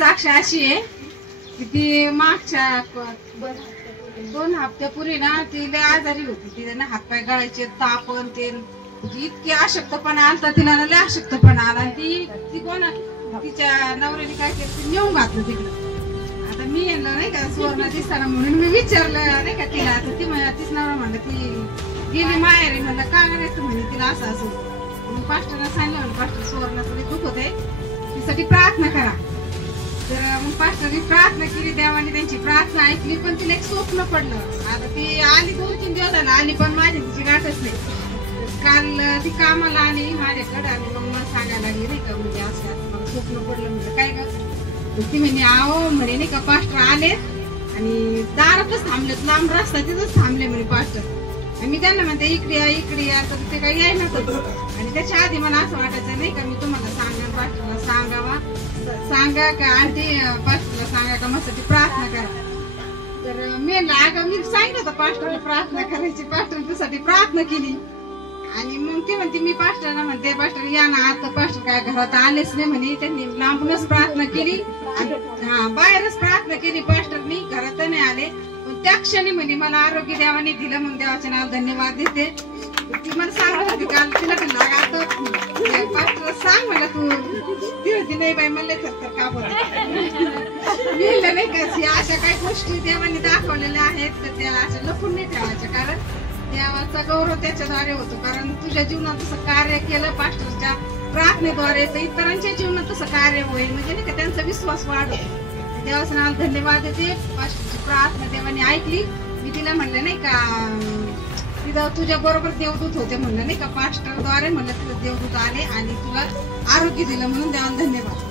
साक्ष अशी आहे की ती मागच्या 2 हप्त्यापूर्वी ना ती लय आजारी होती. तिला ना हातपाय गळायचे, तापन ते इतके अशक्तपणा आलता तिला ना, लय अशक्तपणा आला. आणि ती कोण तिच्या नवऱ्याने काय केलं, ती नेऊन घातलं तिकडं. आता मी येणार नाही का सुवर्ण दिसताना म्हणून मी विचारलं नाही का तिला. तर ती तीच नवरा म्हणलं ती गेली माहेरी. म्हणलं का करायचं म्हणे तिला असं असं. मग पास्टरला सांगितलं, म्हणलं पास्टर सुवर्ण थोडी दुख होते, तिसाठी प्रार्थना करा. तर मग पास्टरनी प्रार्थना केली, देवाने त्यांची प्रार्थना ऐकली. पण तिला एक स्वप्न पडलं. आता ती आली 2-3 दिवस झाला आली, पण माझी तिची गाठच नाही. काल ती कामाला आली माझ्याकडे आणि मग मला सांगायला लागली नाही का म्हणजे असं मला स्वप्न पडलं. म्हणजे काय ग, ती म्हणे आहो म्हणे नाही का पास्टर आले आणि दारातच थांबलेत, लांब रस्ता तिथंच थांबले म्हणे पास्टर. आणि मी त्यांना म्हणते इकडे या इकडे या, तर ते काही याय नव्हतं. आणि त्याच्या आधी मला असं वाटायचं नाही का मी तुम्हाला सांगा, पास्टरला सांगावा, सांगा का आंटी पास्टरला सांगा का मस्त ती प्रार्थना करा. तर मी अगं मी सांगितलं होतं पास्टरला प्रार्थना करायची, पास्टर तुझ्यासाठी प्रार्थना केली. आणि मग ती म्हणते मी पास्टरला म्हणते पास्टर या ना. आता पास्टर काय घरात आलेच नाही म्हणे, त्यांनी लांबूनच प्रार्थना केली. हा बाहेरच प्रार्थना केली पास्टरनी, घरात नाही आले. पण त्या क्षणी म्हणे मला आरोग्य देवाने दिलं, मग देवाच्या नावाला धन्यवाद देते. ती मला सांगत होती काल, तिला म्हणलं आता पास्टरला सांग मला तू. ती होती नाही बाई मला थरथर का बोल नाही का. अशा काही गोष्टी देवाने दाखवलेल्या आहेत तर त्या अशा लपून नाही ठेवायच्या, कारण देवाचा गौरव त्याच्याद्वारे होतो. कारण तुझ्या जीवनात तसं कार्य केलं पास्टरच्या प्रार्थनेद्वारे तर इतरांच्या जीवनात तसं कार्य होईल, म्हणजे नाही का त्यांचा विश्वास वाढतो. देवाचं नाव धन्यवाद देते. पास्टरची प्रार्थना देवाने ऐकली. मी तिला म्हणलं नाही का तिथं तुझ्या बरोबर देवदूत होते म्हणलं नाही का, पास्टरद्वारे म्हणलं तुला देवदूत आले आणि तुला आरोग्य दिलं म्हणून देवाला धन्यवाद.